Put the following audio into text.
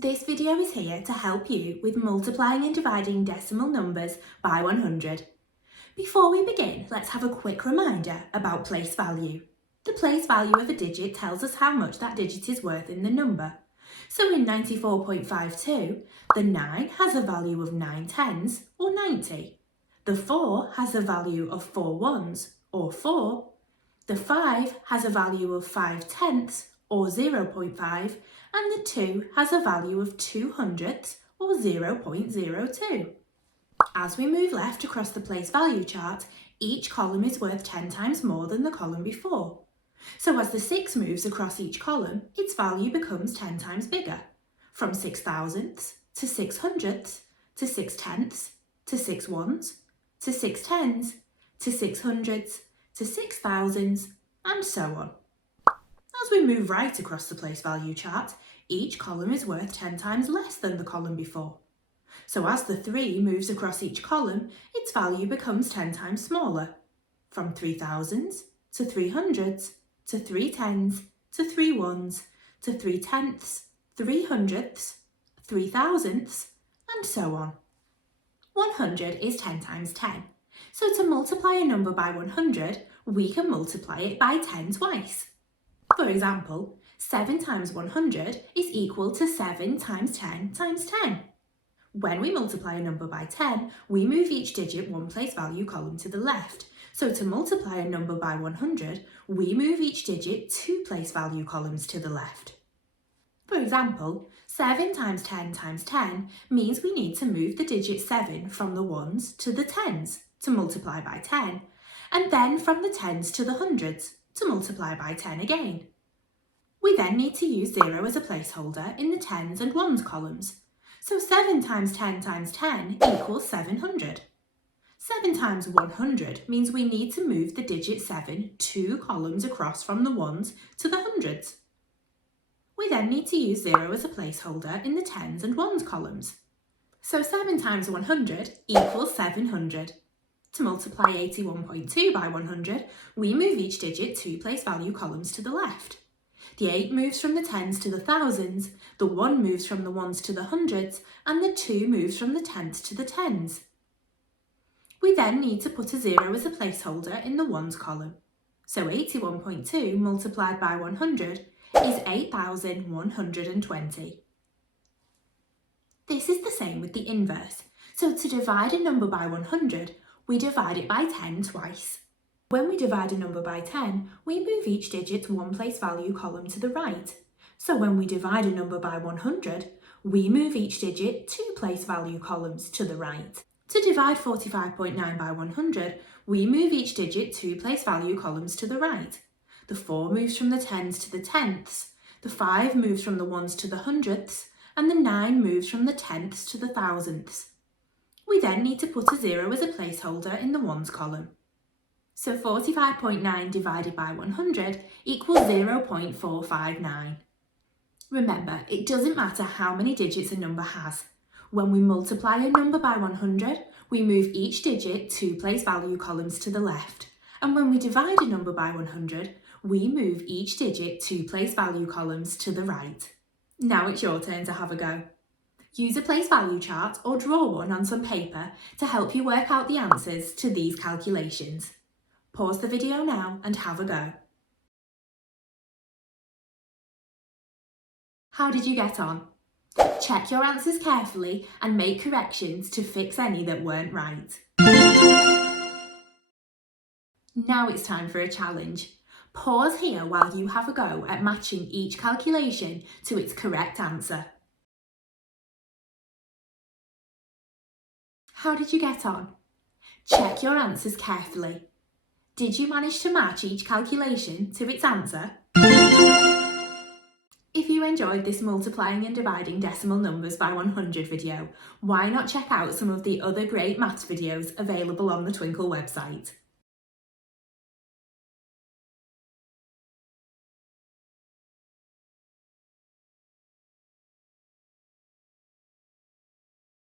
This video is here to help you with multiplying and dividing decimal numbers by 100. Before we begin, let's have a quick reminder about place value. The place value of a digit tells us how much that digit is worth in the number. So in 94.52, the 9 has a value of 9 tens, or 90. The 4 has a value of 4 ones, or 4. The 5 has a value of 5 tenths, or 0.5, and the 2 has a value of 2 hundredths, or 0.02. As we move left across the place value chart, each column is worth 10 times more than the column before. So as the 6 moves across each column, its value becomes 10 times bigger, from 6 thousandths to 6 hundredths to 6 tenths to 6 ones to 6 tens to 6 hundredths to 6 thousands, and so on. As we move right across the place value chart, each column is worth 10 times less than the column before. So as the 3 moves across each column, its value becomes 10 times smaller, from 3 thousandths to 3 hundredths to 3 tens to 3 ones to 3 tenths, 3 hundredths, 3 thousandths, and so on. 100 is 10 times 10. So to multiply a number by 100, we can multiply it by 10 twice. For example, 7 times 100 is equal to 7 times 10 times 10. When we multiply a number by 10, we move each digit one place value column to the left. So to multiply a number by 100, we move each digit 2 place value columns to the left. For example, 7 times 10 times 10 means we need to move the digit 7 from the ones to the tens to multiply by 10, and then from the tens to the hundreds to multiply by 10 again. We then need to use 0 as a placeholder in the tens and ones columns. So 7 times 10 times 10 equals 700. 7 times 100 means we need to move the digit 7 2 columns across from the ones to the hundreds. We then need to use 0 as a placeholder in the tens and ones columns. So 7 times 100 equals 700. To multiply 81.2 by 100, we move each digit 2 place value columns to the left. The 8 moves from the tens to the thousands, the 1 moves from the ones to the hundreds, and the 2 moves from the tenths to the tens. We then need to put a 0 as a placeholder in the ones column. So 81.2 multiplied by 100 is 8,120. This is the same with the inverse. So to divide a number by 100, we divide it by 10 twice. When we divide a number by 10, we move each digit one place value column to the right. So when we divide a number by 100, we move each digit 2 place value columns to the right. To divide 45.9 by 100, we move each digit 2 place value columns to the right. The 4 moves from the tens to the tenths, the 5 moves from the ones to the hundredths, and the 9 moves from the tenths to the thousandths. We then need to put a 0 as a placeholder in the ones column. So 45.9 divided by 100 equals 0.459. Remember, it doesn't matter how many digits a number has. When we multiply a number by 100, we move each digit 2 place value columns to the left. And when we divide a number by 100, we move each digit 2 place value columns to the right. Now it's your turn to have a go. Use a place value chart or draw one on some paper to help you work out the answers to these calculations. Pause the video now and have a go. How did you get on? Check your answers carefully and make corrections to fix any that weren't right. Now it's time for a challenge. Pause here while you have a go at matching each calculation to its correct answer. How did you get on? Check your answers carefully. Did you manage to match each calculation to its answer? If you enjoyed this multiplying and dividing decimal numbers by 100 video, why not check out some of the other great maths videos available on the Twinkl website?